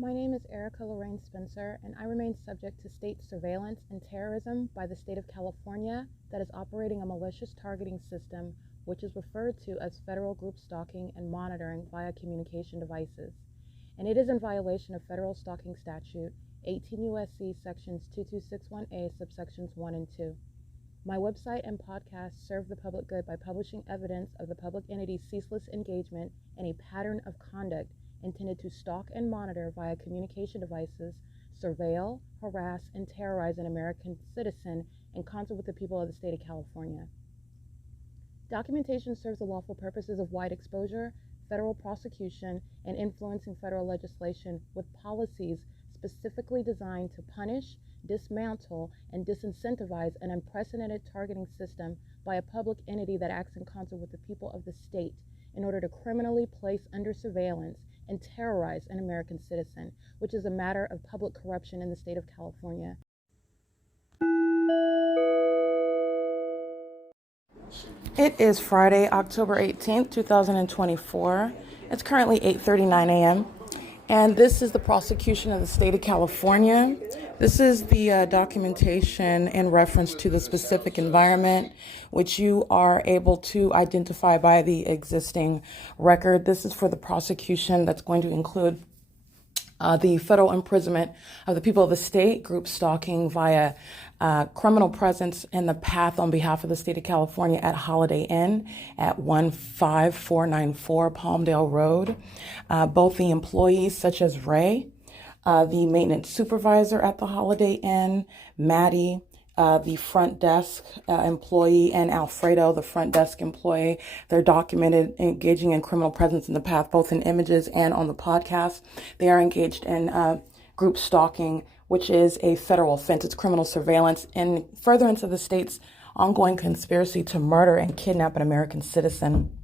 My name is Erica Lorraine Spencer, and I remain subject to state surveillance and terrorism by the state of California that is operating a malicious targeting system which is referred to as federal group stalking and monitoring via communication devices. And it is in violation of federal stalking statute 18 U.S.C. sections 2261A subsections 1 and 2. My website and podcast serve the public good by publishing evidence of the public entity's ceaseless engagement in a pattern of conduct intended to stalk and monitor via communication devices, surveil, harass, and terrorize an American citizen in concert with the people of the state of California. Documentation serves the lawful purposes of wide exposure, federal prosecution, and influencing federal legislation with policies specifically designed to punish, dismantle, and disincentivize an unprecedented targeting system by a public entity that acts in concert with the people of the state in order to criminally place under surveillance and terrorize an American citizen, which is a matter of public corruption in the state of California. It is Friday, October 18th, 2024. It's currently 8:39 a.m. And this is the prosecution of the state of California. This is the documentation in reference to the specific environment, which you are able to identify by the existing record. This is for the prosecution that's going to include the federal imprisonment of the people of the state, group stalking via criminal presence in the path on behalf of the state of California at Holiday Inn at 15494 Palmdale Road. Both the employees, such as Ray, the maintenance supervisor at the Holiday Inn, Maddie, the front desk employee, and Alfredo, the front desk employee. They're documented engaging in criminal presence in the path, both in images and on the podcast. They are engaged in group stalking, which is a federal offense. It's criminal surveillance and furtherance of the state's ongoing conspiracy to murder and kidnap an American citizen.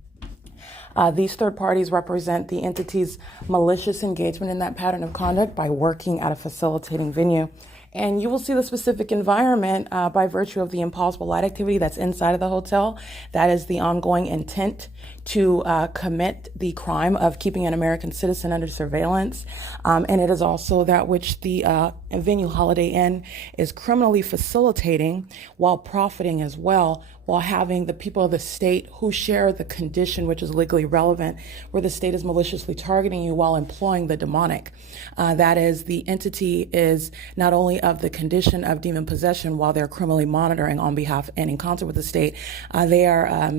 These third parties represent the entity's malicious engagement in that pattern of conduct by working at a facilitating venue. And you will see the specific environment by virtue of the impossible light activity that's inside of the hotel. That is the ongoing intent to commit the crime of keeping an American citizen under surveillance. And it is also that which the venue Holiday Inn is criminally facilitating while profiting as well, while having the people of the state who share the condition which is legally relevant, where the state is maliciously targeting you while employing the demonic. That is, the entity is not only of the condition of demon possession while they're criminally monitoring on behalf and in concert with the state, they are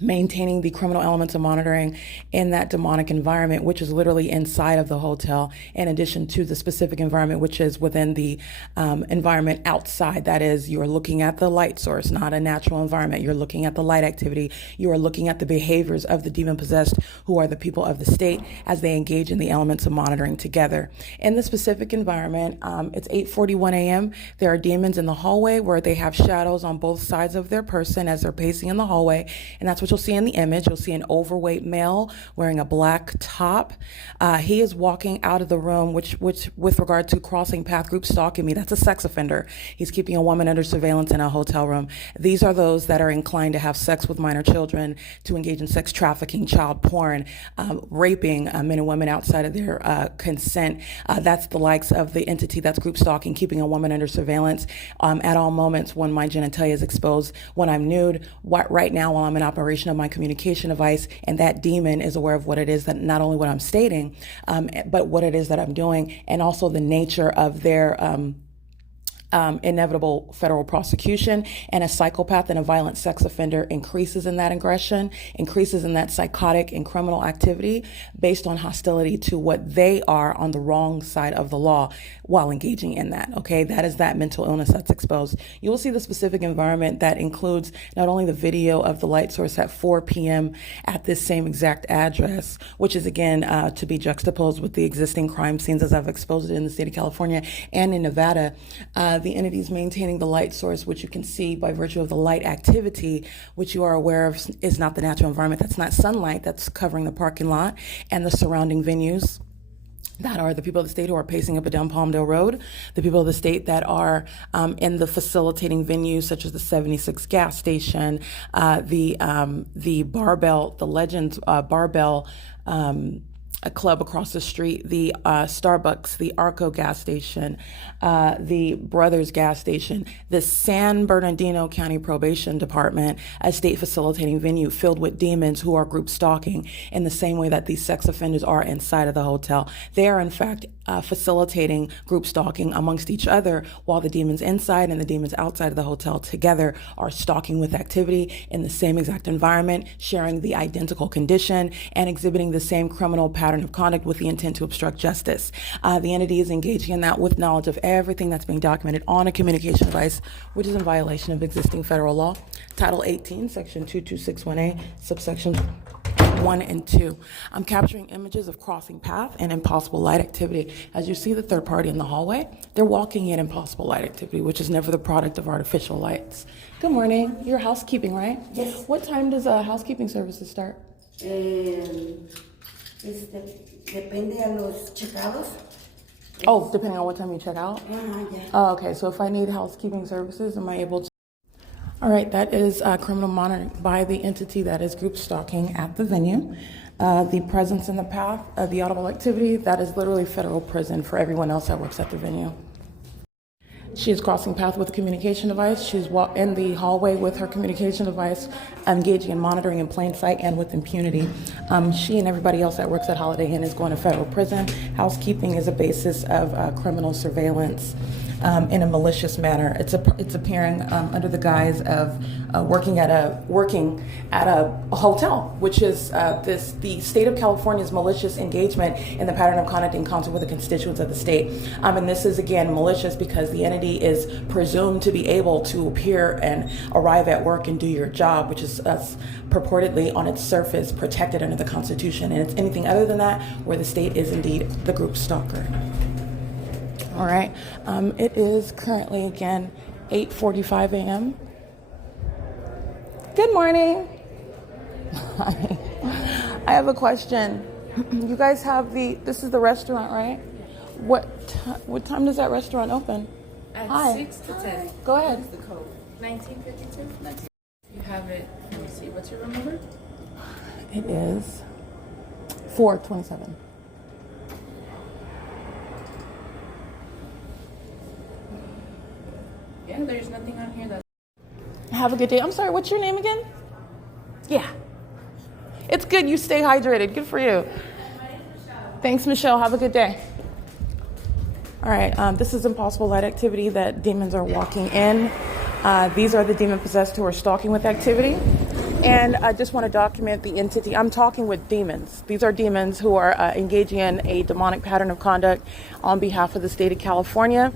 maintaining the criminal elements of monitoring in that demonic environment, which is literally inside of the hotel, in addition to the specific environment, which is within the environment outside. That is, you're looking at the light source, not a natural environment. You're looking at the light activity. You are looking at the behaviors of the demon-possessed, who are the people of the state, as they engage in the elements of monitoring together. In the specific environment, it's 8:41 a.m. There are demons in the hallway where they have shadows on both sides of their person as they're pacing in the hallway, and that's what you'll see in the image. You'll see an overweight male wearing a black top. He is walking out of the room, which with regard to crossing path group stalking me, that's a sex offender. He's keeping a woman under surveillance in a hotel room. These are those that are inclined to have sex with minor children, to engage in sex trafficking, child porn, raping men and women outside of their consent. That's the likes of the entity that's group stalking, keeping a woman under surveillance at all moments when my genitalia is exposed, when I'm nude, right now while I'm in operation of my communication device, and that demon is aware of what it is, that not only what I'm stating, but what it is that I'm doing, and also the nature of their inevitable federal prosecution. And a psychopath and a violent sex offender increases in that aggression, increases in that psychotic and criminal activity based on hostility to what they are on the wrong side of the law while engaging in that. Okay, that is that mental illness that's exposed. You will see the specific environment that includes not only the video of the light source at 4 p.m. at this same exact address, which is again to be juxtaposed with the existing crime scenes as I've exposed it in the state of California and in Nevada. The entities maintaining the light source, which you can see by virtue of the light activity, which you are aware of is not the natural environment. That's not sunlight that's covering the parking lot and the surrounding venues. That are the people of the state who are pacing up and down Palmdale Road, the people of the state that are in the facilitating venues such as the 76 gas station, the Barbell, the Legends Barbell a club across the street, the Starbucks, the Arco gas station, the Brothers gas station, the San Bernardino County Probation Department, a state facilitating venue filled with demons who are group stalking in the same way that these sex offenders are inside of the hotel. They are, in fact, facilitating group stalking amongst each other, while the demons inside and the demons outside of the hotel together are stalking with activity in the same exact environment, sharing the identical condition, and exhibiting the same criminal pattern of conduct with the intent to obstruct justice. The entity is engaging in that with knowledge of everything that's being documented on a communication device, which is in violation of existing federal law, Title 18, Section 2261A, subsections 1 and 2. I'm capturing images of crossing path and impossible light activity. As you see the third party in the hallway, they're walking in impossible light activity, which is never the product of artificial lights. Good morning. You're housekeeping, right? Yes. What time does housekeeping services start? Depende a los checados. Oh, depending on what time you check out? Yeah. Oh, okay. So if I need housekeeping services, am I able to? All right, that is criminal monitoring by the entity that is group stalking at the venue. The presence in the path of the audible activity, that is literally federal prison for everyone else that works at the venue. She is crossing path with a communication device. She's in the hallway with her communication device, engaging in monitoring in plain sight and with impunity. She and everybody else that works at Holiday Inn is going to federal prison. Housekeeping is a basis of criminal surveillance in a malicious manner. It's appearing under the guise of working at a hotel, which is the state of California's malicious engagement in the pattern of conduct in concert with the constituents of the state. And this is again malicious because the entity is presumed to be able to appear and arrive at work and do your job, which is purportedly on its surface protected under the Constitution. And it's anything other than that where the state is indeed the group stalker. All right. It is currently, again, 8:45 a.m. Good morning. Hi. I have a question. You guys have this is the restaurant, right? What time does that restaurant open? At 6 to 10. Go ahead. What's the code? 1952? You have it. Let me see. What's your room number? It is 427. Yeah, there's nothing on here that. Have a good day. I'm sorry, what's your name again? Yeah. It's good you stay hydrated. Good for you. Thanks, Michelle. Have a good day. All right, this is impossible light activity that demons are walking in. These are the demon possessed who are stalking with activity. And I just want to document the entity. I'm talking with demons. These are demons who are engaging in a demonic pattern of conduct on behalf of the state of California.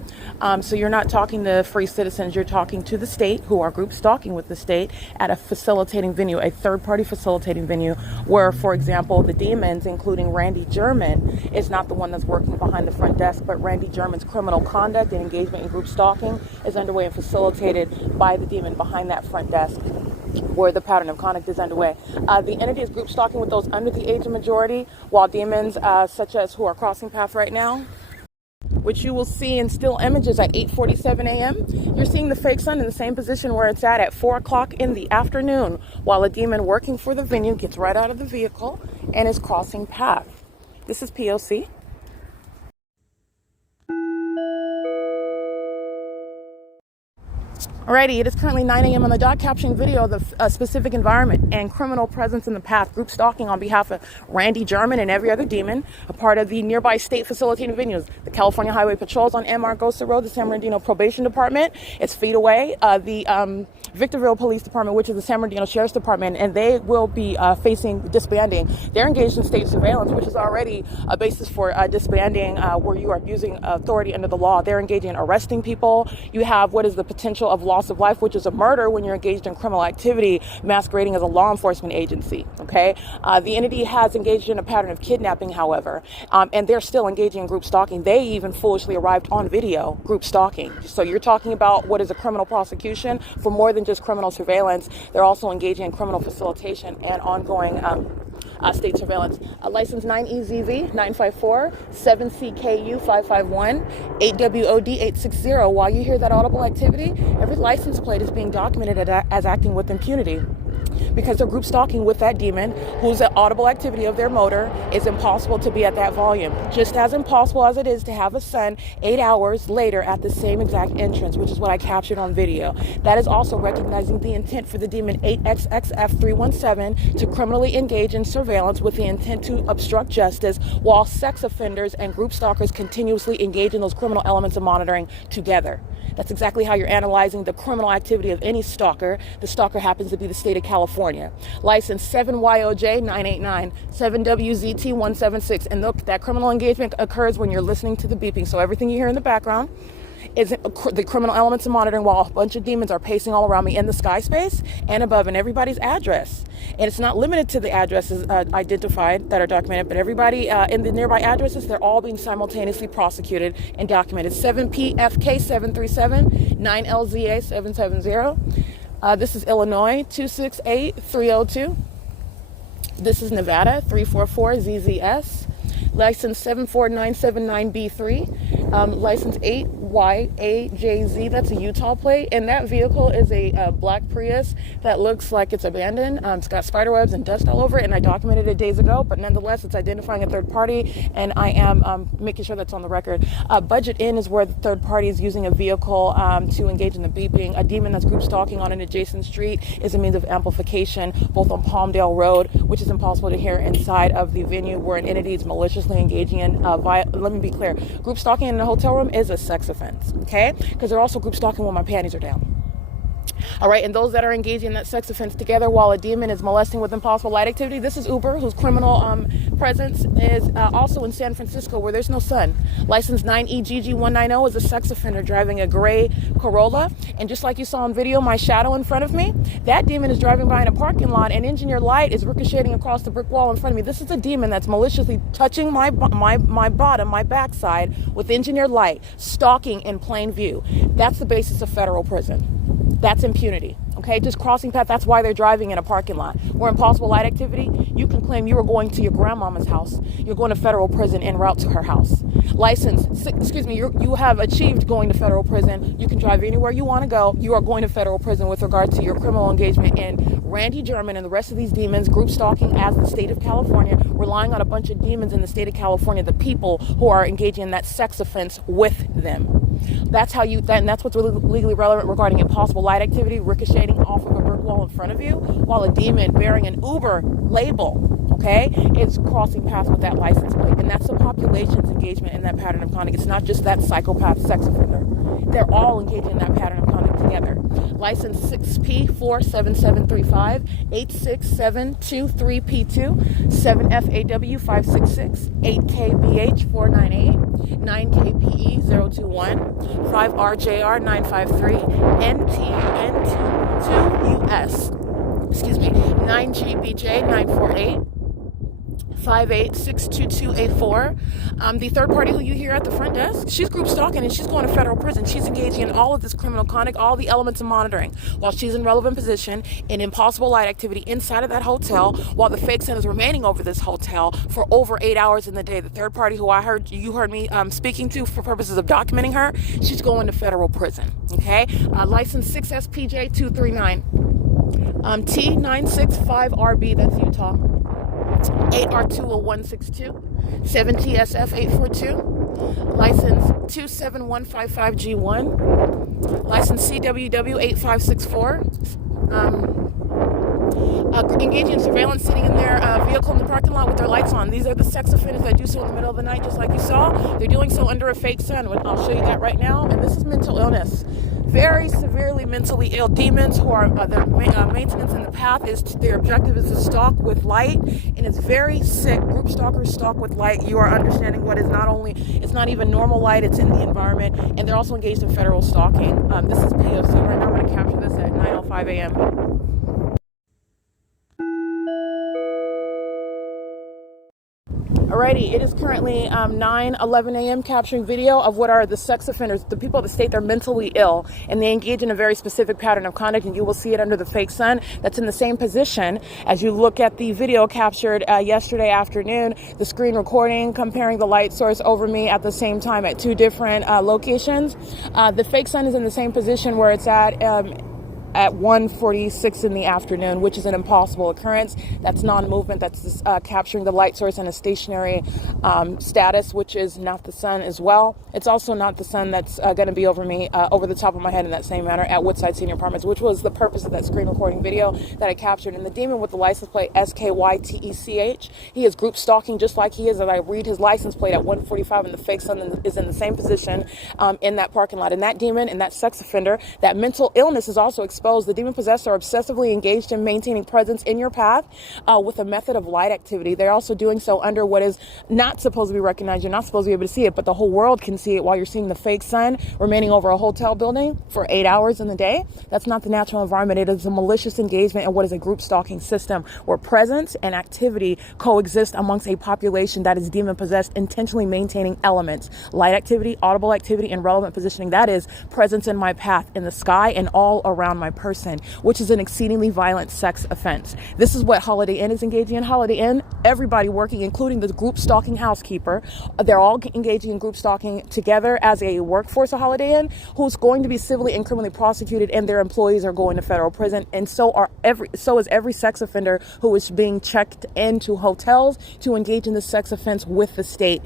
So you're not talking to free citizens. You're talking to the state, who are group stalking with the state at a facilitating venue, a third-party facilitating venue, where, for example, the demons, including Randy German, is not the one that's working behind the front desk, but Randy German's criminal conduct and engagement in group stalking is underway and facilitated by the demon behind that front desk, where the pattern of conduct is underway. The entity is group stalking with those under the age of majority, while demons such as who are crossing path right now, which you will see in still images at 8:47 a.m. You're seeing the fake sun in the same position where it's at 4 o'clock in the afternoon, while a demon working for the venue gets right out of the vehicle and is crossing path. This is P.O.C. Alrighty, it is currently 9 a.m. on the dot, capturing video of the specific environment and criminal presence in the path, group stalking on behalf of Randy German and every other demon, a part of the nearby state facilitating venues, the California Highway Patrols on M. Argosa Road, the San Bernardino Probation Department, it's feet away, the Victorville Police Department, which is the San Bernardino Sheriff's Department, and they will be facing disbanding. They're engaged in state surveillance, which is already a basis for disbanding, where you are abusing authority under the law. They're engaging in arresting people. You have what is the potential of loss of life, which is a murder when you're engaged in criminal activity masquerading as a law enforcement agency. Okay, the entity has engaged in a pattern of kidnapping, however, and they're still engaging in group stalking. They even foolishly arrived on video group stalking. So you're talking about what is a criminal prosecution for more than just criminal surveillance. They're also engaging in criminal facilitation and ongoing state surveillance. License 9EZV 954 7CKU 551 8WOD 860. While you hear that audible activity, every license plate is being documented as acting with impunity. because they're group stalking with that demon, whose audible activity of their motor is impossible to be at that volume. Just as impossible as it is to have a son 8 hours later at the same exact entrance, which is what I captured on video. That is also recognizing the intent for the demon 8XXF317 to criminally engage in surveillance with the intent to obstruct justice, while sex offenders and group stalkers continuously engage in those criminal elements of monitoring together. That's exactly how you're analyzing the criminal activity of any stalker. The stalker happens to be the state of California. License 7YOJ989, 7WZT176. And look, that criminal engagement occurs when you're listening to the beeping. So everything you hear in the background is the criminal elements of monitoring, while a bunch of demons are pacing all around me in the sky space and above, and everybody's address. And it's not limited to the addresses identified that are documented, but everybody in the nearby addresses, they're all being simultaneously prosecuted and documented. 7PFK737, 9LZA770. This is Illinois 268302. This is Nevada 344ZZS. License 74979B3. License 8YAJZ, that's a Utah plate, and that vehicle is a black Prius that looks like it's abandoned. It's got spider webs and dust all over it, and I documented it days ago, but nonetheless, it's identifying a third party, and I am making sure that's on the record. Budget in is where the third party is using a vehicle to engage in the beeping. A demon that's group stalking on an adjacent street is a means of amplification, both on PALMDALE Road, which is impossible to hear inside of the venue, where an entity is maliciously engaging in, let me be clear, group stalking in a hotel room is a sex offense, okay? Because they're also group stalking when my panties are down. All right, and those that are engaging in that sex offense together while a demon is molesting with impossible light activity. This is Uber, whose criminal presence is also in San Francisco, where there's no sun. License 9EGG190 is a sex offender driving a gray Corolla. And just like you saw in video, my shadow in front of me, that demon is driving by in a parking lot, and engineered light is ricocheting across the brick wall in front of me. This is a demon that's maliciously touching my bottom, my backside, with engineered light, stalking in plain view. That's the basis of federal prison. That's impunity, okay? Just crossing path, that's why they're driving in a parking lot. Where impossible light activity, you can claim you were going to your grandmama's house. You're going to federal prison en route to her house. License, you have achieved going to federal prison. You can drive anywhere you want to go. You are going to federal prison with regard to your criminal engagement in Randy German and the rest of these demons, group stalking as the state of California, relying on a bunch of demons in the state of California, the people who are engaging in that sex offense with them. That's how and that's what's really legally relevant regarding impossible light activity, ricocheting off of a brick wall in front of you, while a demon bearing an Uber label, okay, is crossing paths with that license plate. And that's the population's engagement in that pattern of conduct. It's not just that psychopath sex offender. They're all engaging in that pattern of conduct together. License 6P47735, 86723P2, 7FAW566, 8KBH498, 9KPE021, 5RJR953, NTN2US, 9GBJ948, 5862284. The third party who you hear at the front desk, she's group stalking and she's going to federal prison. She's engaging in all of this criminal conduct, all the elements of monitoring, while she's in relevant position in impossible light activity inside of that hotel, while the fake son is remaining over this hotel for over 8 hours in the day. The third party who you heard me speaking to for purposes of documenting her, she's going to federal prison. Okay, license 6SPJ239, T965RB, that's Utah. 8R20162, 7TSF842, license 27155G1, license CWW8564, engaging in surveillance, sitting in their vehicle in the parking lot with their lights on. These are the sex offenders that do so in the middle of the night, just like you saw. They're doing so under a fake sun. I'll show you that right now. And this is mental illness. Very severely mentally ill demons who are their maintenance in the path is their objective is to stalk with light, and it's very sick. Group stalkers stalk with light. You are understanding what is it's not even normal light, it's in the environment, and they're also engaged in federal stalking. This is P.O.C. right now. I'm going to capture this at 9:05 a.m. Alrighty, it is currently 9:11 a.m. capturing video of what are the sex offenders, the people that state they're mentally ill, and they engage in a very specific pattern of conduct, and you will see it under the fake sun. That's in the same position as you look at the video captured yesterday afternoon, the screen recording, comparing the light source over me at the same time at two different locations. The fake sun is in the same position where it's at at 1:46 in the afternoon, which is an impossible occurrence. That's non-movement. That's capturing the light source in a stationary status, which is not the sun as well. It's also not the sun that's going to be over me, over the top of my head in that same manner at Woodside Senior Apartments, which was the purpose of that screen recording video that I captured. And the demon with the license plate SKYTECH, he is group stalking just like he is. As I read his license plate at 1:45, and the fake sun is in the same position in that parking lot. And that demon and that sex offender, that mental illness is also exposed. The demon possessed are obsessively engaged in maintaining presence in your path with a method of light activity. They're also doing so under what is not supposed to be recognized. You're not supposed to be able to see it, but the whole world can see it while you're seeing the fake sun remaining over a hotel building for 8 hours in the day. That's not the natural environment. It is a malicious engagement in what is a group stalking system where presence and activity coexist amongst a population that is demon possessed, intentionally maintaining elements, light activity, audible activity, and relevant positioning. That is presence in my path, in the sky, and all around my person, which is an exceedingly violent sex offense. This is what Holiday Inn is engaging in. Holiday Inn, everybody working, including the group stalking housekeeper, they're all engaging in group stalking together as a workforce of Holiday Inn, who's going to be civilly and criminally prosecuted, and their employees are going to federal prison. And so is every sex offender who is being checked into hotels to engage in the sex offense with the state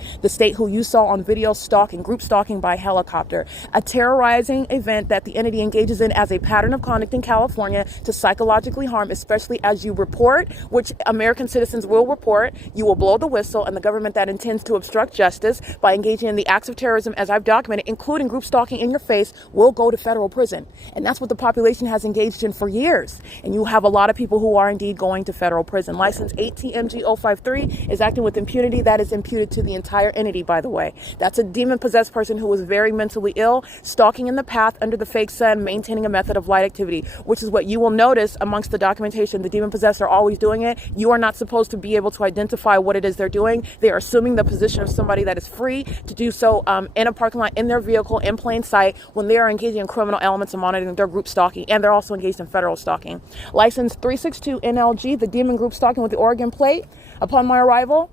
who you saw on video stalking, group stalking by helicopter, a terrorizing event that the entity engages in as a pattern of conduct in California to psychologically harm, especially as you report, which American citizens will report. You will blow the whistle, and the government that intends to obstruct justice by engaging in the acts of terrorism, as I've documented, including group stalking in your face, will go to federal prison. And that's what the population has engaged in for years. And you have a lot of people who are indeed going to federal prison. License ATMG053 is acting with impunity. That is imputed to the entire entity, by the way. That's a demon-possessed person who was very mentally ill, stalking in the path under the fake sun, maintaining a method of light activity, which is what you will notice amongst the documentation. The demon-possessed are always doing it. You are not supposed to be able to identify what it is they're doing. They are assuming the position of somebody that is free to do so in a parking lot, in their vehicle, in plain sight, when they are engaging in criminal elements and monitoring their group stalking, and they're also engaged in federal stalking. License 362 NLG, the demon group stalking with the Oregon plate. Upon my arrival,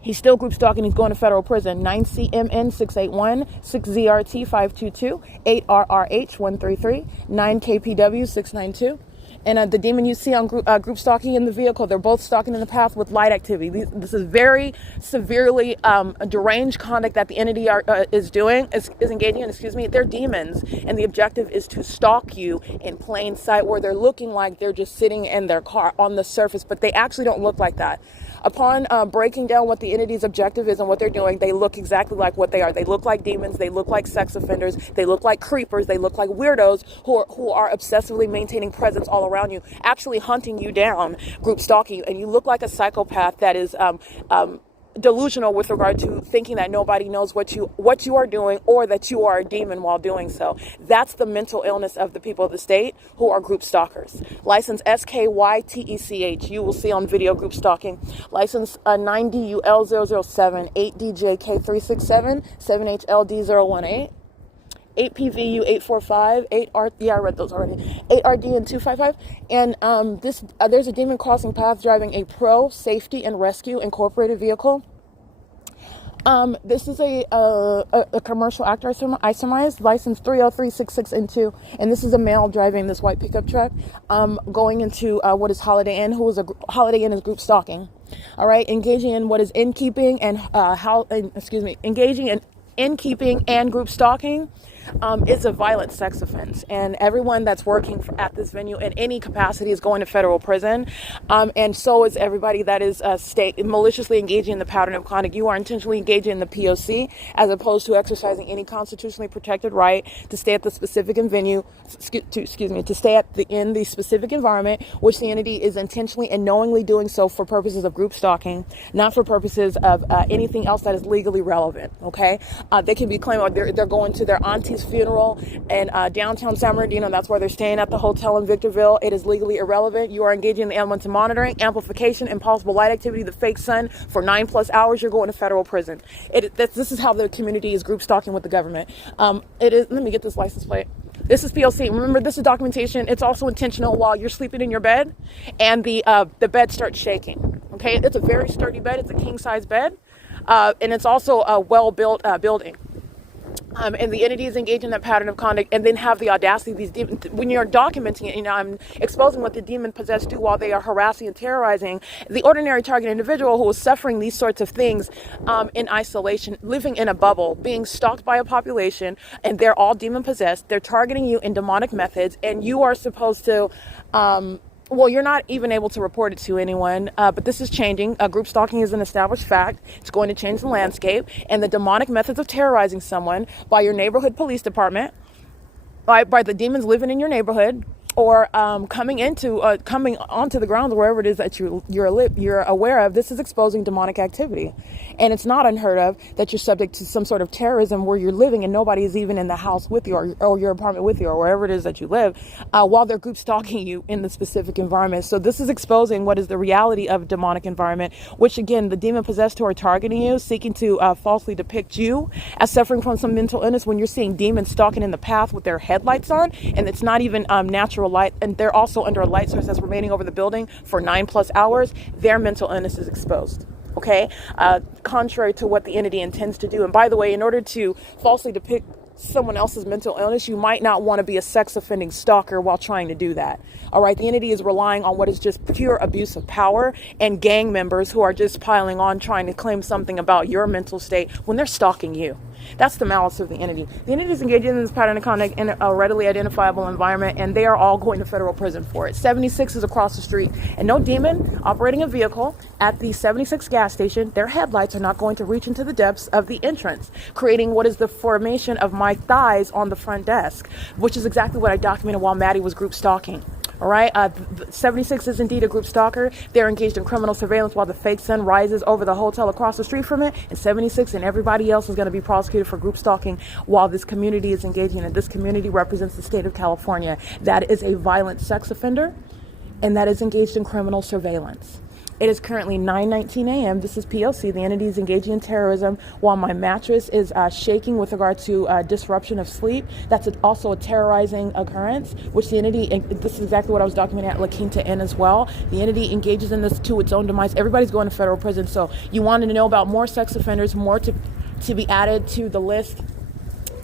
he's still group stalking. He's going to federal prison. 9CMN 681, 6ZRT 522, 8RRH 133, 9KPW 692. And the demon you see on group stalking in the vehicle, they're both stalking in the path with light activity. This is very severely deranged conduct that the entity is engaging in. They're demons, and the objective is to stalk you in plain sight, where they're looking like they're just sitting in their car on the surface, but they actually don't look like that. Upon breaking down what the entity's objective is and what they're doing, they look exactly like what they are. They look like demons. They look like sex offenders. They look like creepers. They look like weirdos who are obsessively maintaining presence all around you, actually hunting you down, group stalking you. And you look like a psychopath that is delusional with regard to thinking that nobody knows what you are doing, or that you are a demon while doing so. That's the mental illness of the people of the state who are group stalkers. License SKYTECH, you will see on video group stalking. License 9DUL007, 8DJK367, 7HLD018. 8PVU845, 8R, yeah, I read those already, 8RD 255, and there's a demon crossing path driving a Pro Safety and Rescue Incorporated vehicle. This is a commercial actor, I surmise, license 30366N2, and this is a male driving this white pickup truck, going into what is Holiday Inn, Holiday Inn is group stalking. All right, engaging in what is innkeeping and engaging in innkeeping and group stalking is a violent sex offense, and everyone that's working at this venue in any capacity is going to federal prison, and so is everybody that is maliciously engaging in the pattern of conduct. You are intentionally engaging in the P.O.C. as opposed to exercising any constitutionally protected right to stay at the specific venue, to stay in the specific environment, which the entity is intentionally and knowingly doing so for purposes of group stalking, not for purposes of anything else that is legally relevant. Okay, they can be claiming they're going to their auntie's funeral in downtown San Bernardino. That's why they're staying at the hotel in Victorville. It is legally irrelevant. You are engaging in the elements of monitoring, amplification, impossible light activity, the fake sun for 9+ hours. You're going to federal prison. This is how the community is group stalking with the government. Let me get this license plate. This is P.O.C. Remember, this is documentation. It's also intentional while you're sleeping in your bed and the bed starts shaking. Okay, it's a very sturdy bed. It's a king size bed, and it's also a well built building. And the entity is engaged in that pattern of conduct, and then have the audacity, when you're documenting it, I'm exposing what the demon possessed do while they are harassing and terrorizing the ordinary target individual who is suffering these sorts of things in isolation, living in a bubble, being stalked by a population, and they're all demon possessed. They're targeting you in demonic methods, and you are supposed to well, you're not even able to report it to anyone, but this is changing. Group stalking is an established fact. It's going to change the landscape, and the demonic methods of terrorizing someone by your neighborhood police department, by the demons living in your neighborhood, or coming onto the grounds wherever it is that you're aware of. This is exposing demonic activity, and it's not unheard of that you're subject to some sort of terrorism where you're living and nobody is even in the house with you, or your apartment with you, or wherever it is that you live, while they're group stalking you in the specific environment. So this is exposing what is the reality of a demonic environment, which again, the demon possessed who are targeting you, seeking to falsely depict you as suffering from some mental illness, when you're seeing demons stalking in the path with their headlights on, and it's not even natural light, and they're also under a light source that's remaining over the building for 9+ hours. Their mental illness is exposed. Okay, contrary to what the entity intends to do. And by the way, in order to falsely depict someone else's mental illness, you might not want to be a sex offending stalker while trying to do that. All right, the entity is relying on what is just pure abuse of power, and gang members who are just piling on, trying to claim something about your mental state when they're stalking you. That's the malice of the entity. The entity is engaging in this pattern of conduct in a readily identifiable environment, and they are all going to federal prison for it. 76 is across the street, and no demon operating a vehicle at the 76 gas station, their headlights are not going to reach into the depths of the entrance, creating what is the formation of my thighs on the front desk, which is exactly what I documented while Maddie was group stalking. All right, 76 is indeed a group stalker. They're engaged in criminal surveillance while the fake sun rises over the hotel across the street from it. And 76 and everybody else is going to be prosecuted for group stalking while this community is engaging in it. This community represents the state of California. That is a violent sex offender, and that is engaged in criminal surveillance. It is currently 9:19 a.m. This is P.O.C. The entity is engaging in terrorism while my mattress is shaking with regard to disruption of sleep. That's also a terrorizing occurrence, which the entity, and this is exactly what I was documenting at La Quinta Inn as well. The entity engages in this to its own demise. Everybody's going to federal prison. So you wanted to know about more sex offenders, more to be added to the list,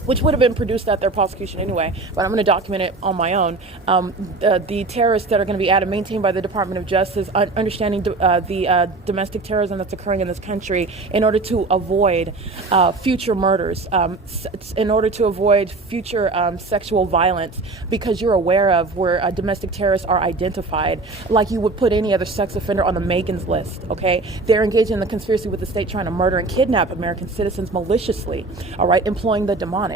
which would have been produced at their prosecution anyway, but I'm going to document it on my own. The terrorists that are going to be added, maintained by the Department of Justice, understanding the domestic terrorism that's occurring in this country in order to avoid future murders, in order to avoid future sexual violence, because you're aware of where domestic terrorists are identified, like you would put any other sex offender on the Megan's list, okay? They're engaged in the conspiracy with the state trying to murder and kidnap American citizens maliciously, all right, employing the demonic.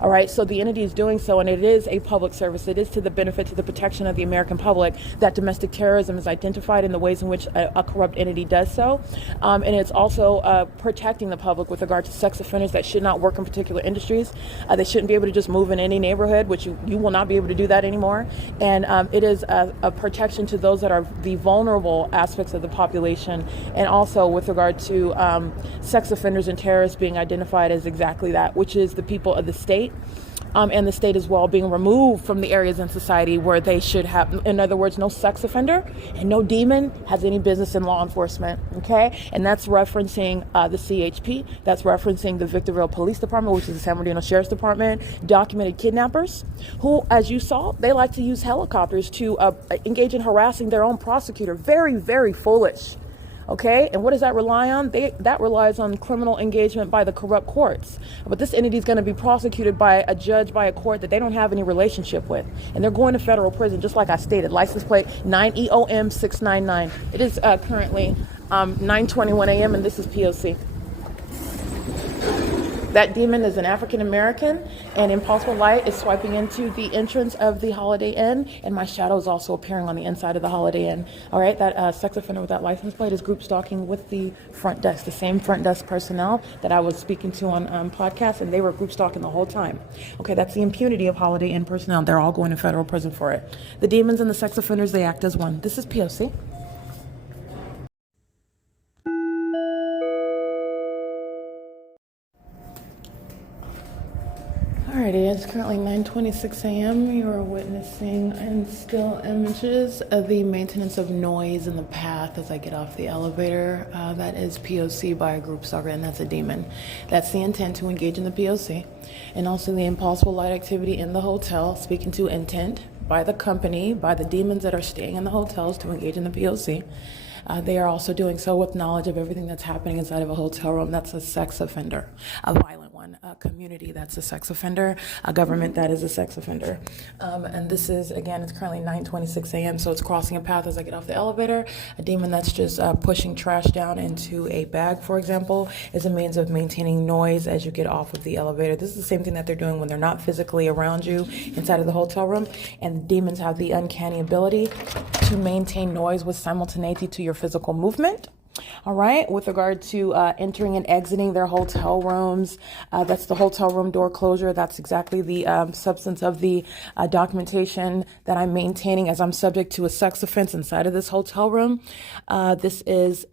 All right, so the entity is doing so, and it is a public service. It is to the benefit, to the protection of the American public, that domestic terrorism is identified in the ways in which a corrupt entity does so. And it's also protecting the public with regard to sex offenders that should not work in particular industries. They shouldn't be able to just move in any neighborhood, which you will not be able to do that anymore. And it is a protection to those that are the vulnerable aspects of the population, and also with regard to sex offenders and terrorists being identified as exactly that, which is the people of the state. And the state as well being removed from the areas in society where they should have. In other words, no sex offender and no demon has any business in law enforcement, okay? And that's referencing the CHP, that's referencing the Victorville Police Department, which is the San Bernardino Sheriff's Department, documented kidnappers who, as you saw, they like to use helicopters to engage in harassing their own prosecutor. Very, very foolish. Okay, and what does that rely on? That relies on criminal engagement by the corrupt courts. But this entity is going to be prosecuted by a judge, by a court that they don't have any relationship with. And they're going to federal prison, just like I stated. License plate 9EOM699. It is currently 9:21 a.m. and this is P.O.C. That demon is an African American, and Impossible Light is swiping into the entrance of the Holiday Inn, and my shadow is also appearing on the inside of the Holiday Inn. All right, that sex offender with that license plate is group stalking with the front desk, the same front desk personnel that I was speaking to on podcast, and they were group stalking the whole time. Okay, that's the impunity of Holiday Inn personnel. They're all going to federal prison for it. The demons and the sex offenders, they act as one. This is P.O.C. All Alrighty, it's currently 9:26 a.m. You are witnessing in still images of the maintenance of noise in the path as I get off the elevator. That is P.O.C. by a group stalker, and that's a demon. That's the intent to engage in the P.O.C. And also the impossible light activity in the hotel, speaking to intent by the company, by the demons that are staying in the hotels to engage in the P.O.C. They are also doing so with knowledge of everything that's happening inside of a hotel room. That's a sex offender, a violent one. A community, that's a sex offender. A government, that is a sex offender. And this is, again, it's currently 9:26 a.m., so it's crossing a path as I get off the elevator. A demon that's just pushing trash down into a bag, for example, is a means of maintaining noise as you get off of the elevator. This is the same thing that they're doing when they're not physically around you inside of the hotel room. And demons have the uncanny ability to maintain noise with simultaneity to your physical movement. All right, with regard to entering and exiting their hotel rooms, that's the hotel room door closure. That's exactly the substance of the documentation that I'm maintaining as I'm subject to a sex offense inside of this hotel room. This is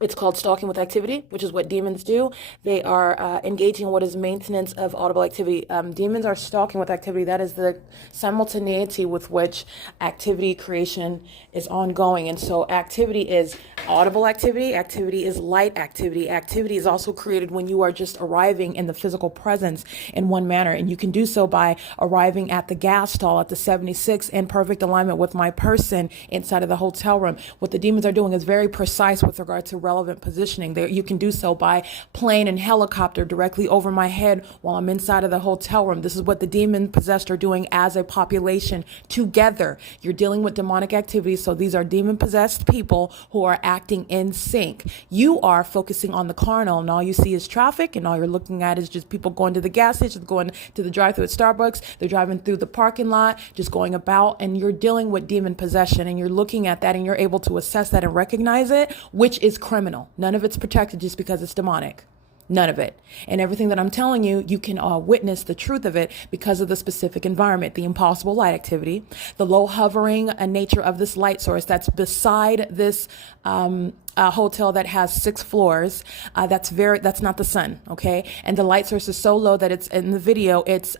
it's called stalking with activity, which is what demons do. They are engaging in what is maintenance of audible activity. Demons are stalking with activity. That is the simultaneity with which activity creation is ongoing. And so activity is audible activity. Activity is light activity. Activity is also created when you are just arriving in the physical presence in one manner. And you can do so by arriving at the gas stall at the 76 in perfect alignment with my person inside of the hotel room. What the demons are doing is very precise with regard to relevant positioning. There, you can do so by plane and helicopter directly over my head while I'm inside of the hotel room. This is what the demon possessed are doing as a population together. You're dealing with demonic activities, so these are demon possessed people who are acting in sync. You are focusing on the carnal, and all you see is traffic, and all you're looking at is just people going to the gas station, going to the drive-thru at Starbucks. They're driving through the parking lot, just going about, and you're dealing with demon possession, and you're looking at that, and you're able to assess that and recognize it, which is criminal. None of it's protected just because it's demonic. None of it. And everything that I'm telling you, you can witness the truth of it because of the specific environment, the impossible light activity, the low hovering nature of this light source that's beside this hotel that has 6 floors. That's not the sun, okay? And the light source is so low that it's in the video, it's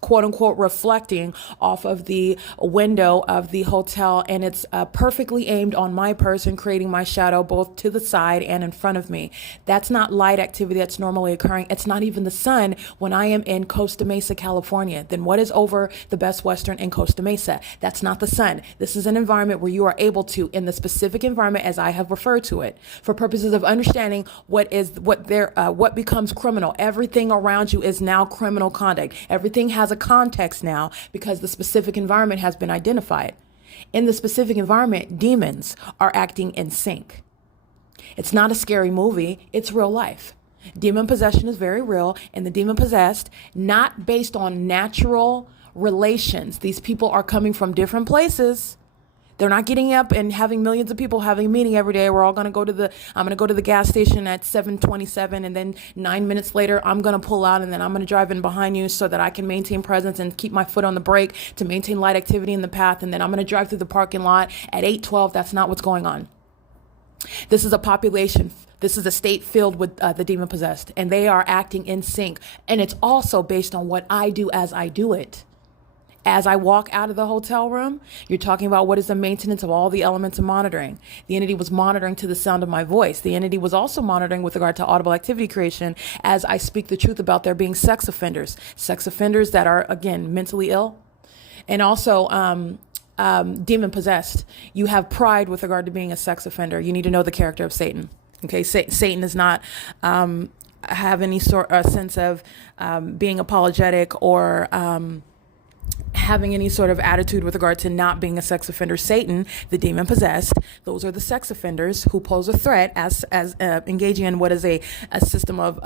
quote unquote reflecting off of the window of the hotel, and it's perfectly aimed on my person, creating my shadow both to the side and in front of me. That's not light activity that's normally occurring. It's not even the sun when I am in Costa Mesa, California. Then what is over the Best Western in Costa Mesa? That's not the sun. This is an environment where you are able to, in the specific environment as I have referred to it, for purposes of understanding what becomes criminal. Everything around you is now criminal conduct. Everything has a context now because the specific environment has been identified. In the specific environment, demons are acting in sync. It's not a scary movie. It's real life. Demon possession is very real, and the demon possessed, not based on natural relations. These people are coming from different places. They're not getting up and having millions of people having a meeting every day. I'm going to go to the gas station at 7:27, and then 9 minutes later, I'm going to pull out, and then I'm going to drive in behind you so that I can maintain presence and keep my foot on the brake to maintain light activity in the path. And then I'm going to drive through the parking lot at 8:12. That's not what's going on. This is a population. This is a state filled with the demon possessed, and they are acting in sync. And it's also based on what I do as I do it. As I walk out of the hotel room, you're talking about what is the maintenance of all the elements of monitoring. The entity was monitoring to the sound of my voice. The entity was also monitoring with regard to audible activity creation as I speak the truth about there being sex offenders that are, again, mentally ill, and also demon possessed. You have pride with regard to being a sex offender. You need to know the character of Satan. Okay, Satan does not have any sort of sense of being apologetic or having any sort of attitude with regard to not being a sex offender. Satan, the demon possessed, those are the sex offenders who pose a threat as engaging in what is a system of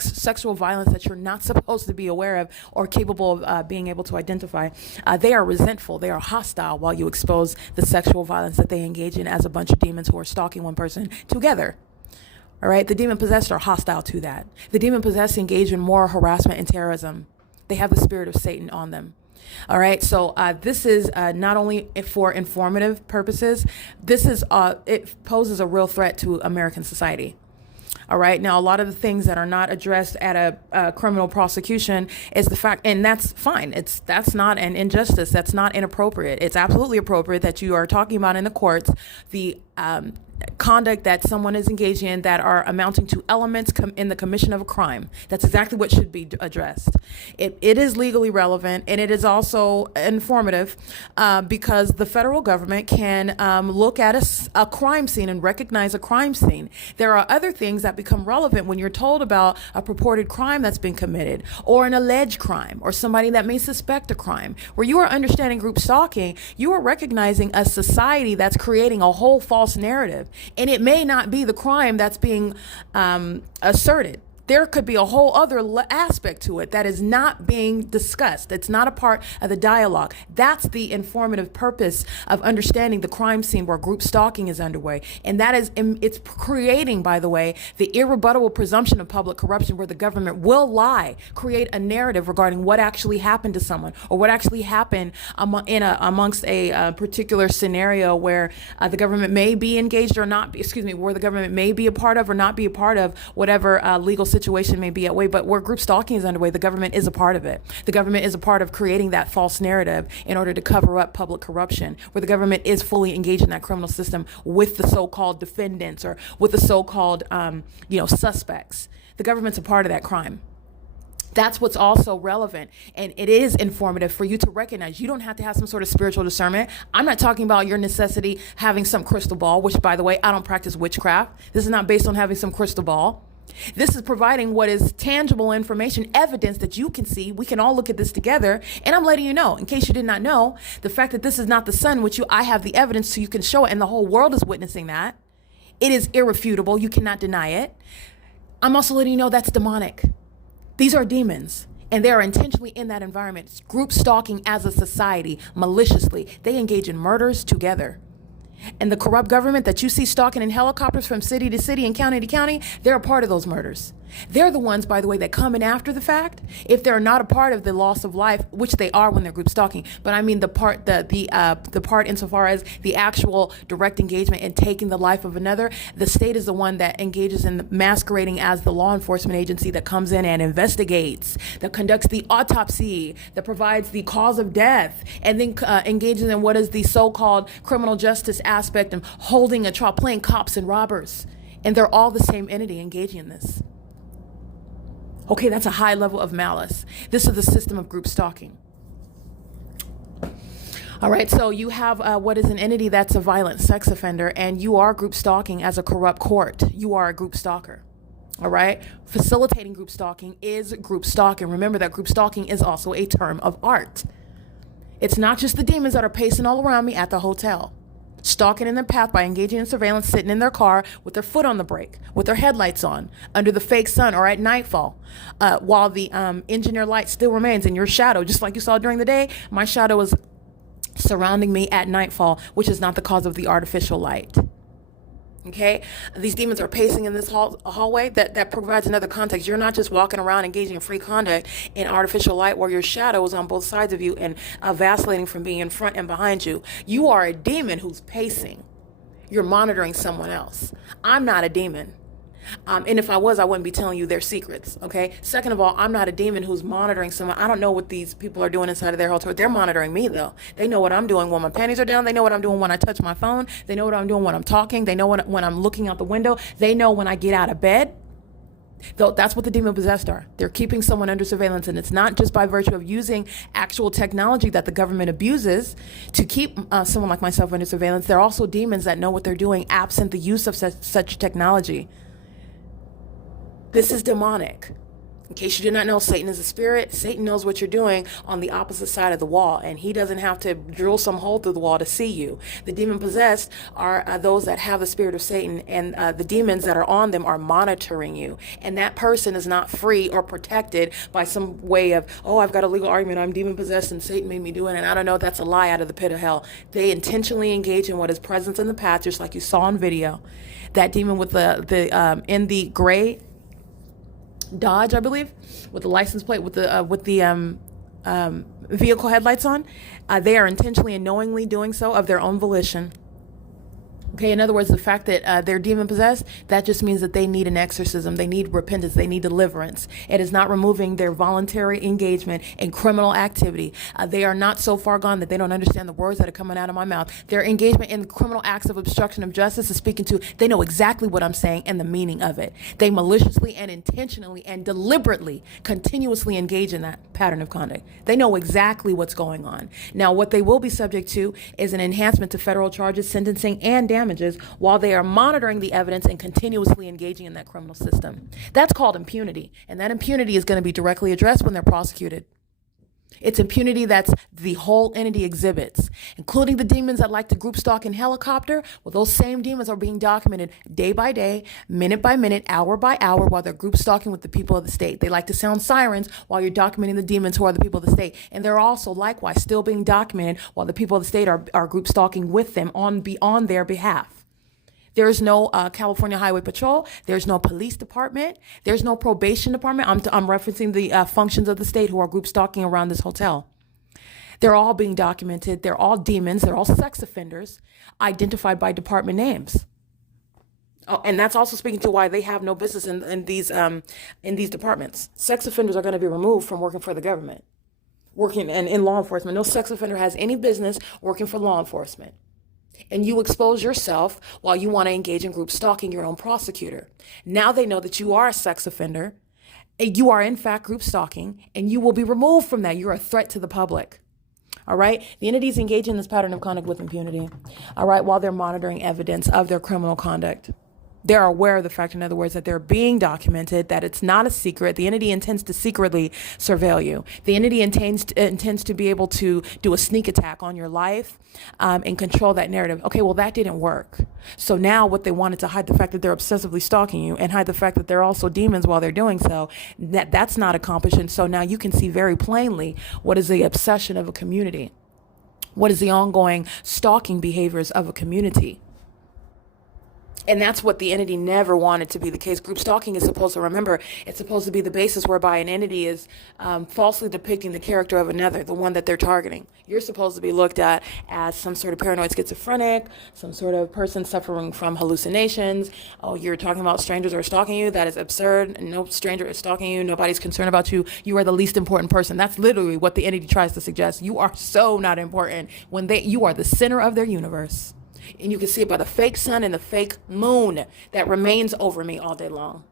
sexual violence that you're not supposed to be aware of or capable of being able to identify. They are resentful. They are hostile while you expose the sexual violence that they engage in as a bunch of demons who are stalking one person together. All right. The demon possessed are hostile to that. The demon possessed engage in moral harassment and terrorism. They have the spirit of Satan on them. All right. So this is not only for informative purposes. This is it poses a real threat to American society. All right. Now, a lot of the things that are not addressed at a criminal prosecution is the fact, and that's fine. That's not an injustice. That's not inappropriate. It's absolutely appropriate that you are talking about in the courts the conduct that someone is engaging in that are amounting to elements in the commission of a crime. That's exactly what should be addressed. It is legally relevant, and it is also informative because the federal government can look at a crime scene and recognize a crime scene. There are other things that become relevant when you're told about a purported crime that's been committed, or an alleged crime, or somebody that may suspect a crime. Where you are understanding group stalking, you are recognizing a society that's creating a whole false narrative. And it may not be the crime that's being asserted. There could be a whole other aspect to it that is not being discussed. It's not a part of the dialogue. That's the informative purpose of understanding the crime scene where group stalking is underway. And that is, it's creating, by the way, the irrebuttable presumption of public corruption where the government will lie, create a narrative regarding what actually happened to someone or what actually happened amongst a particular scenario where the government may be engaged or not, where the government may be a part of or not be a part of whatever legal situation may be at way, but where group stalking is underway, the government is a part of it. The government is a part of creating that false narrative in order to cover up public corruption, where the government is fully engaged in that criminal system with the so-called defendants or with the so-called, suspects. The government's a part of that crime. That's what's also relevant, and it is informative for you to recognize. You don't have to have some sort of spiritual discernment. I'm not talking about your necessity having some crystal ball, which, by the way, I don't practice witchcraft. This is not based on having some crystal ball. This is providing what is tangible information, evidence that you can see. We can all look at this together. And I'm letting you know, in case you did not know, the fact that this is not the sun, which I have the evidence so you can show it, and the whole world is witnessing that. It is irrefutable. You cannot deny it. I'm also letting you know that's demonic. These are demons. And they are intentionally in that environment. It's group stalking as a society, maliciously. They engage in murders together. And the corrupt government that you see stalking in helicopters from city to city and county to county, they're a part of those murders. They're the ones, by the way, that come in after the fact, if they're not a part of the loss of life, which they are when they're group stalking. But I mean the part insofar as the actual direct engagement in taking the life of another. The state is the one that engages in masquerading as the law enforcement agency that comes in and investigates, that conducts the autopsy, that provides the cause of death, and then engages in what is the so-called criminal justice aspect of holding a trial, playing cops and robbers. And they're all the same entity engaging in this. Okay, that's a high level of malice. This is the system of group stalking. All right, so you have what is an entity that's a violent sex offender, and you are group stalking as a corrupt court. You are a group stalker. All right, facilitating group stalking is group stalking. Remember that group stalking is also a term of art. It's not just the demons that are pacing all around me at the hotel, stalking in their path by engaging in surveillance, sitting in their car with their foot on the brake, with their headlights on, under the fake sun or at nightfall, while the engineer light still remains in your shadow, just like you saw during the day. My shadow is surrounding me at nightfall, which is not the cause of the artificial light. Okay, these demons are pacing in this hallway. That provides another context. You're not just walking around engaging in free conduct in artificial light where your shadow is on both sides of you and vacillating from being in front and behind you. You are a demon who's pacing. You're monitoring someone else. I'm not a demon. And if I was, I wouldn't be telling you their secrets, okay? Second of all, I'm not a demon who's monitoring someone. I don't know what these people are doing inside of their hotel. They're monitoring me, though. They know what I'm doing when my panties are down. They know what I'm doing when I touch my phone. They know what I'm doing when I'm talking. They know when I'm looking out the window. They know when I get out of bed. Though that's what the demon possessed are. They're keeping someone under surveillance, and it's not just by virtue of using actual technology that the government abuses to keep someone like myself under surveillance. They're also demons that know what they're doing absent the use of such technology. This is demonic. In case you did not know, Satan is a spirit. Satan knows what you're doing on the opposite side of the wall, and he doesn't have to drill some hole through the wall to see you. The demon possessed are those that have the spirit of Satan, and the demons that are on them are monitoring you. And that person is not free or protected by some way of, oh, I've got a legal argument, I'm demon possessed and Satan made me do it, and I don't know, that's a lie out of the pit of hell. They intentionally engage in what is presence in the path, just like you saw on video. That demon with the in the gray Dodge, I believe, with the license plate, with the vehicle headlights on, they are intentionally and knowingly doing so of their own volition. Okay, in other words, the fact that they're demon possessed, that just means that they need an exorcism. They need repentance. They need deliverance. It is not removing their voluntary engagement in criminal activity. They are not so far gone that they don't understand the words that are coming out of my mouth. Their engagement in criminal acts of obstruction of justice is speaking to, they know exactly what I'm saying and the meaning of it. They maliciously and intentionally and deliberately continuously engage in that pattern of conduct. They know exactly what's going on. Now, what they will be subject to is an enhancement to federal charges, sentencing, and damages while they are monitoring the evidence and continuously engaging in that criminal system. That's called impunity, and that impunity is going to be directly addressed when they're prosecuted. It's impunity that's the whole entity exhibits, including the demons that like to group stalk in helicopter. Well, those same demons are being documented day by day, minute by minute, hour by hour, while they're group stalking with the people of the state. They like to sound sirens while you're documenting the demons who are the people of the state. And they're also likewise still being documented while the people of the state are group stalking with them on their behalf. There is no California Highway Patrol. There's no police department. There's no probation department. I'm referencing the functions of the state who are group stalking around this hotel. They're all being documented. They're all demons. They're all sex offenders identified by department names. Oh, and that's also speaking to why they have no business in these departments. Sex offenders are going to be removed from working for the government, working in law enforcement. No sex offender has any business working for law enforcement. And you expose yourself while you want to engage in group stalking your own prosecutor. Now they know that you are a sex offender. You are, in fact, group stalking, and you will be removed from that. You're a threat to the public. All right. The entities engage in this pattern of conduct with impunity. All right. While they're monitoring evidence of their criminal conduct. They're aware of the fact, in other words, that they're being documented, that it's not a secret. The entity intends to secretly surveil you. The entity intends to be able to do a sneak attack on your life and control that narrative. Okay, well, that didn't work. So now what they wanted to hide the fact that they're obsessively stalking you and hide the fact that they're also demons while they're doing so, that's not accomplished. And so now you can see very plainly what is the obsession of a community. What is the ongoing stalking behaviors of a community? And that's what the entity never wanted to be the case. Group stalking is supposed to, remember, it's supposed to be the basis whereby an entity is falsely depicting the character of another, the one that they're targeting. You're supposed to be looked at as some sort of paranoid schizophrenic, some sort of person suffering from hallucinations. Oh, you're talking about strangers are stalking you? That is absurd. No stranger is stalking you. Nobody's concerned about you. You are the least important person. That's literally what the entity tries to suggest. You are so not important when you are the center of their universe. And you can see it by the fake sun and the fake moon that remains over me all day long.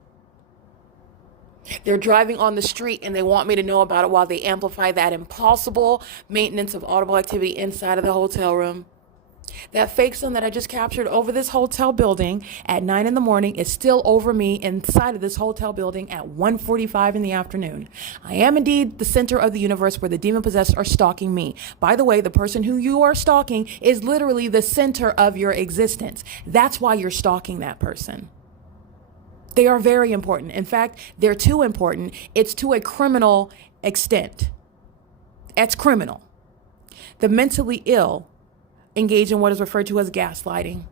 They're driving on the street and they want me to know about it while they amplify that impossible maintenance of audible activity inside of the hotel room. That fake sun that I just captured over this hotel building at 9 a.m. is still over me inside of this hotel building at 1:45 in the afternoon. I am indeed the center of the universe where the demon possessed are stalking me. By the way, the person who you are stalking is literally the center of your existence. That's why you're stalking that person. They are very important. In fact, they're too important. It's to a criminal extent. It's criminal. The mentally ill engage in what is referred to as gaslighting.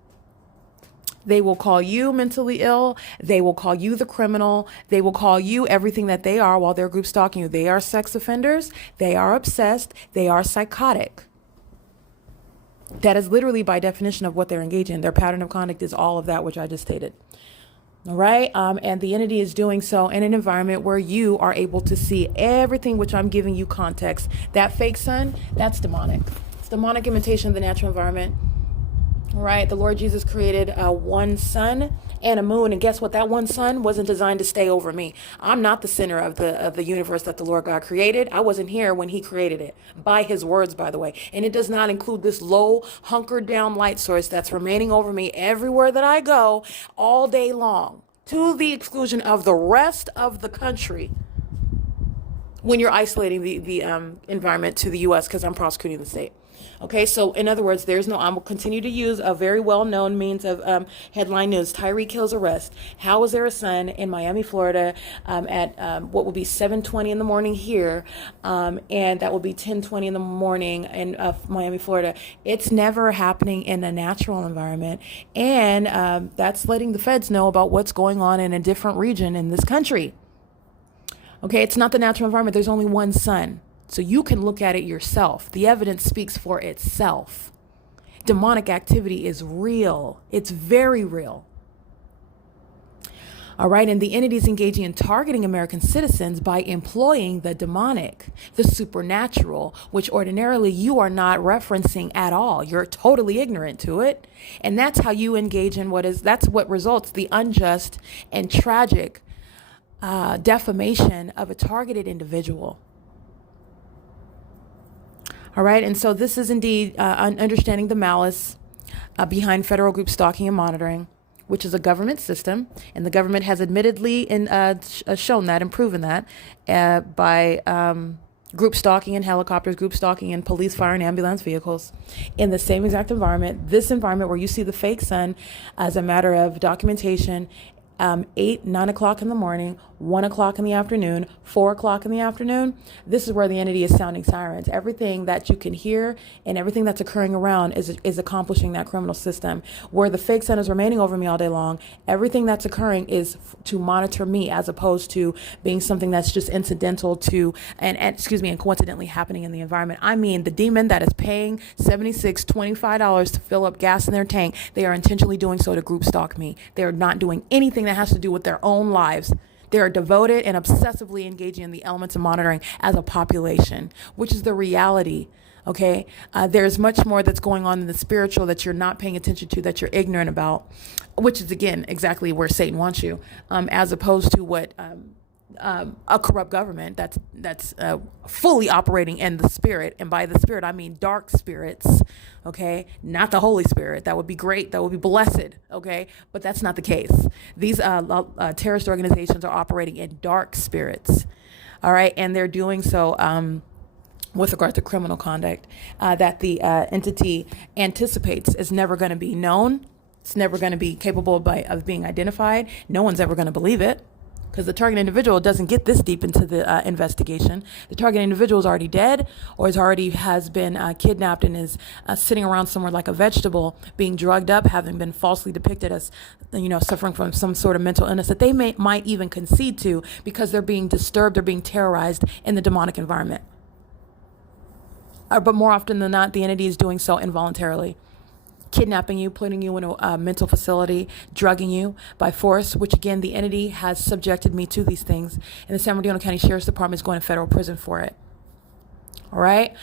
They will call you mentally ill. They will call you the criminal. They will call you everything that they are while they're group stalking you. They are sex offenders. They are obsessed. They are psychotic. That is literally by definition of what they're engaging in. Their pattern of conduct is all of that which I just stated. All right. And the entity is doing so in an environment where you are able to see everything which I'm giving you context. That fake sun, that's demonic. Demonic imitation of the natural environment. All right, the Lord Jesus created one sun and a moon, and guess what? That one sun wasn't designed to stay over me. I'm not the center of the universe that the Lord God created. I wasn't here when He created it, by His words, by the way. And it does not include this low, hunkered down light source that's remaining over me everywhere that I go, all day long, to the exclusion of the rest of the country. When you're isolating the environment to the U.S. because I'm prosecuting the state. Okay, so in other words, I will continue to use a very well-known means of headline news. Tyreek kills arrest. How was there a sun in Miami, Florida at what would be 7:20 in the morning here, and that will be 10:20 in the morning in Miami, Florida. It's never happening in a natural environment, and that's letting the feds know about what's going on in a different region in this country. Okay, it's not the natural environment. There's only one sun. So you can look at it yourself. The evidence speaks for itself. Demonic activity is real. It's very real. All right, and the entities engaging in targeting American citizens by employing the demonic, the supernatural, which ordinarily you are not referencing at all. You're totally ignorant to it. And that's how you engage in that's what results the unjust and tragic defamation of a targeted individual. All right, and so this is indeed understanding the malice behind federal group stalking and monitoring, which is a government system, and the government has admittedly shown that and proven that by group stalking in helicopters, group stalking in police, fire, and ambulance vehicles in the same exact environment, this environment where you see the fake sun as a matter of documentation, 8, 9 o'clock in the morning, 1 o'clock in the afternoon, 4 o'clock in the afternoon. This is where the entity is sounding sirens. Everything that you can hear and everything that's occurring around is accomplishing that criminal system. Where the fake sun is remaining over me all day long, everything that's occurring is to monitor me as opposed to being something that's just incidental to, and coincidentally happening in the environment. I mean, the demon that is paying $76, $25 to fill up gas in their tank, they are intentionally doing so to group stalk me. They are not doing anything that has to do with their own lives. They are devoted and obsessively engaging in the elements of monitoring as a population, which is the reality. Okay, there's much more that's going on in the spiritual that you're not paying attention to, that you're ignorant about, which is again exactly where Satan wants you, as opposed to what a corrupt government that's fully operating in the spirit, and by the spirit I mean dark spirits. Okay, not the Holy Spirit. That would be great. That would be blessed. Okay, but that's not the case. These terrorist organizations are operating in dark spirits. All right, and they're doing so with regard to criminal conduct that the entity anticipates is never going to be known. It's never going to be capable of being identified. No one's ever going to believe it, because the target individual doesn't get this deep into the investigation. The target individual is already dead, or has been kidnapped and is sitting around somewhere like a vegetable, being drugged up, having been falsely depicted as, suffering from some sort of mental illness that they might even concede to, because they're being disturbed, they're being terrorized in the demonic environment. But more often than not, the entity is doing so involuntarily. Kidnapping you, putting you in a mental facility, drugging you by force, which again, the entity has subjected me to these things, and the San Bernardino County Sheriff's Department is going to federal prison for it. All right.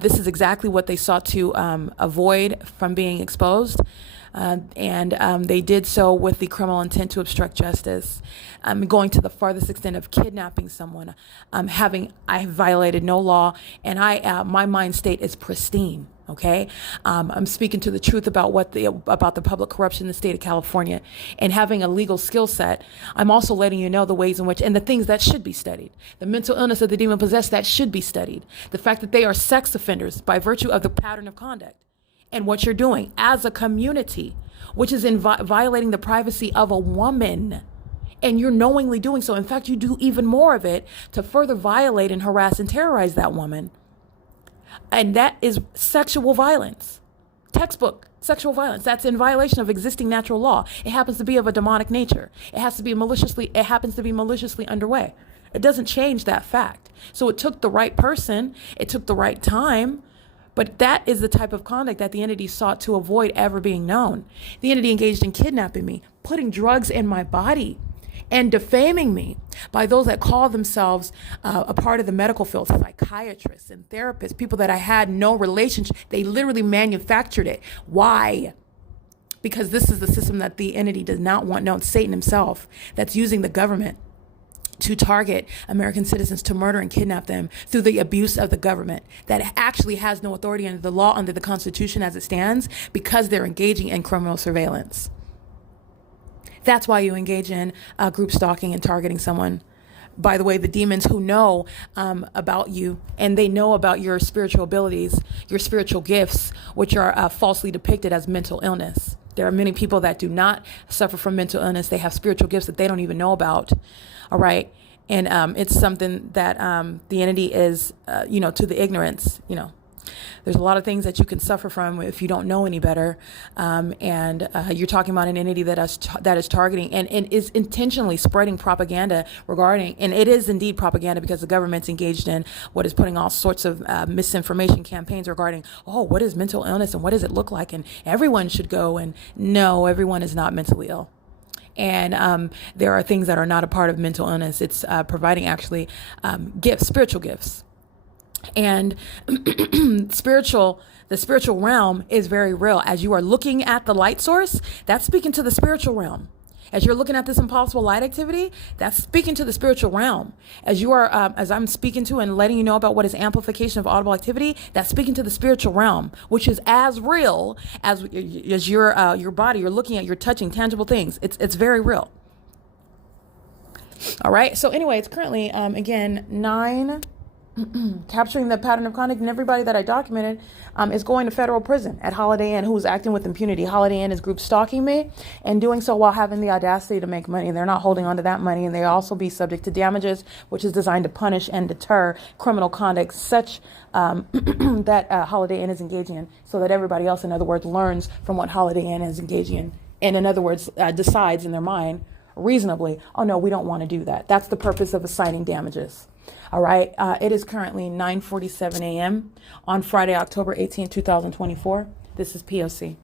This is exactly what they sought to avoid from being exposed. And they did so with the criminal intent to obstruct justice, going to the farthest extent of kidnapping someone, I violated no law, and my mind state is pristine. Okay, I'm speaking to the truth about about the public corruption in the state of California, and having a legal skill set. I'm also letting you know the ways in which, and the things that should be studied. The mental illness of the demon possessed, that should be studied. The fact that they are sex offenders by virtue of the pattern of conduct, and what you're doing as a community, which is violating the privacy of a woman. And you're knowingly doing so. In fact, you do even more of it to further violate and harass and terrorize that woman. And that is sexual violence. Textbook sexual violence. That's in violation of existing natural law. It happens to be of a demonic nature. It happens to be maliciously underway. It doesn't change that fact. So it took the right person. It took the right time. But that is the type of conduct that the entity sought to avoid ever being known. The entity engaged in kidnapping me, putting drugs in my body, and defaming me by those that call themselves a part of the medical field, psychiatrists and therapists, people that I had no relationship. They literally manufactured it. Why? Because this is the system that the entity does not want known. Satan himself, that's using the government to target American citizens, to murder and kidnap them through the abuse of the government that actually has no authority under the law, under the Constitution as it stands, because they're engaging in criminal surveillance. That's why you engage in group stalking and targeting someone. By the way, the demons who know about you, and they know about your spiritual abilities, your spiritual gifts, which are falsely depicted as mental illness. There are many people that do not suffer from mental illness. They have spiritual gifts that they don't even know about. All right. And it's something that the entity is, to the ignorance, There's a lot of things that you can suffer from if you don't know any better. And you're talking about an entity that is targeting and is intentionally spreading propaganda regarding, and it is indeed propaganda because the government's engaged in what is putting all sorts of misinformation campaigns regarding, oh, what is mental illness and what does it look like? And everyone should go. And no, everyone is not mentally ill. And there are things that are not a part of mental illness. It's providing actually gifts, spiritual gifts. And the spiritual realm is very real. As you are looking at the light source, that's speaking to the spiritual realm. As you're looking at this impossible light activity, that's speaking to the spiritual realm. As you are, as I'm speaking to and letting you know about what is amplification of audible activity, that's speaking to the spiritual realm, which is as real as your body. You're looking at, you're touching tangible things. It's very real. All right. So anyway, it's currently again 9. Capturing the pattern of conduct, and everybody that I documented is going to federal prison at Holiday Inn, who is acting with impunity. Holiday Inn is group stalking me and doing so while having the audacity to make money. They're not holding on to that money, and they also be subject to damages, which is designed to punish and deter criminal conduct such that Holiday Inn is engaging in, so that everybody else, in other words, learns from what Holiday Inn is engaging in, and in other words, decides in their mind reasonably, oh no, we don't want to do that. That's the purpose of assigning damages. All right. It is currently 9:47 a.m. on Friday, October 18, 2024. This is P.O.C.